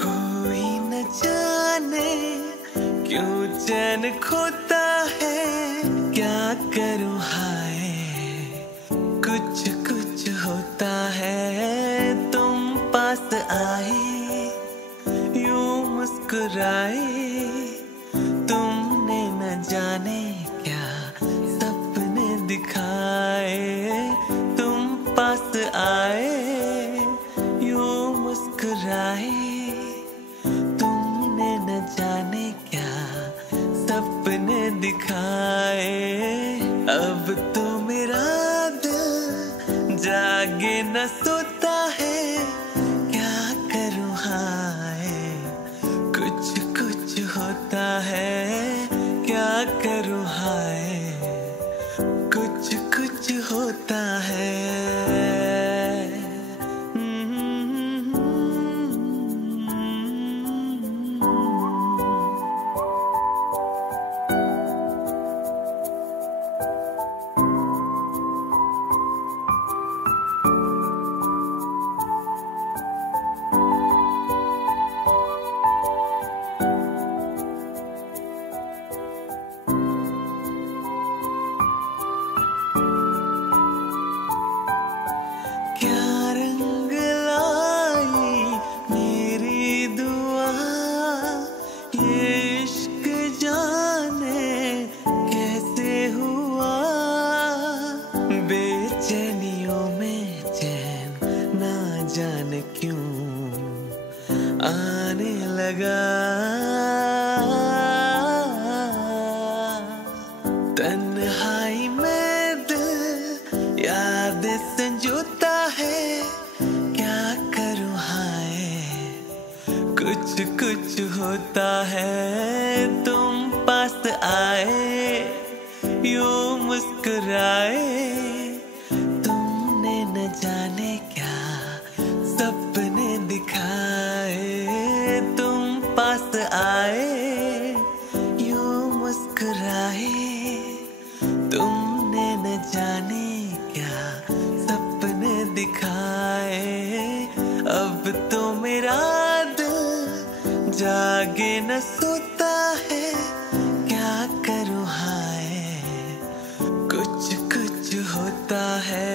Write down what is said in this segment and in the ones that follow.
कोई न जाने क्यों चैन खोता है, क्या करूं हाय कुछ कुछ होता है। तुम पास आए यूं मुस्कुराए, तुमने न जाने क्या सपने दिखाए। तुम पास आए यूं मुस्कुराए, तुमने न जाने क्या सपने दिखाए। अब तो मेरा दिल जागे न सोता है, क्या करूं हाय कुछ कुछ होता है। क्या करूं हाय कुछ कुछ होता है। क्या रंग लाई मेरी दुआ, ये इश्क जाने कैसे हुआ। बेचैनियों में चैन ना जाने क्यों आने लगा। तन्हाई में दिल यादें संजोता है, क्या करूं हाय कुछ कुछ होता है। तुम पास आए यूं मुस्कुराए, तुमने न जाने क्या सपने दिखाए। तुम पास आए यूं मुस्कुराए, तुमने न जाने क्या सपने दिखाए। अब तो मेरा दिल जागे न सोता है, क्या करूं हाय कुछ कुछ होता है।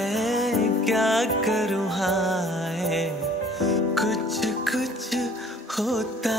क्या करूं हाय कुछ कुछ होता